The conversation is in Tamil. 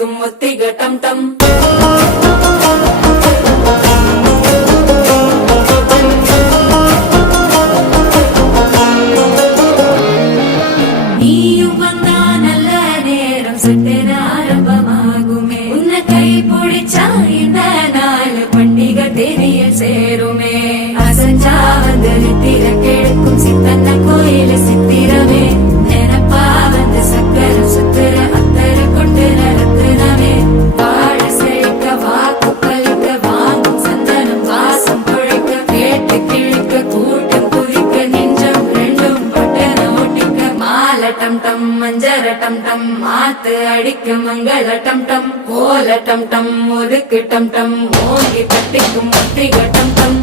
கட்டிக்கும் ஒத்திக டம் டம் நீயும் வந்தா நல்ல நேரம் சட்டென ஆரம்பமாகுமே உன்னை கை பிடிச்சா இந்த நாள் பண்டிகை தேதியில் சேருமே அசஞ்சா வந்து நித்திர கெடுக்கும் சித்தன்ன கோயில சித்திரமே நினப்பா வந்து சக்கரம் சுத்துற அத்தர கொண்டு நடத்துனவே வாழ செழிக்க வாக்கு பலிக்க வாங்கும் சந்தனம் வாசம் பொழைக்க கேட்டு கிழிக்க கூட்டம் குதிக்க நெஞ்சம் ரெண்டும் பட்டன ஒட்டிக்க மால டம் டம் மஞ்சர டம் டம் மாத்து அடிக்க மங்கள டம் டம் கோல டம் டம் ஒதுக்கு டம் டம் ஓங்கி கட்டிக்கும் ஒத்திக டம் டம்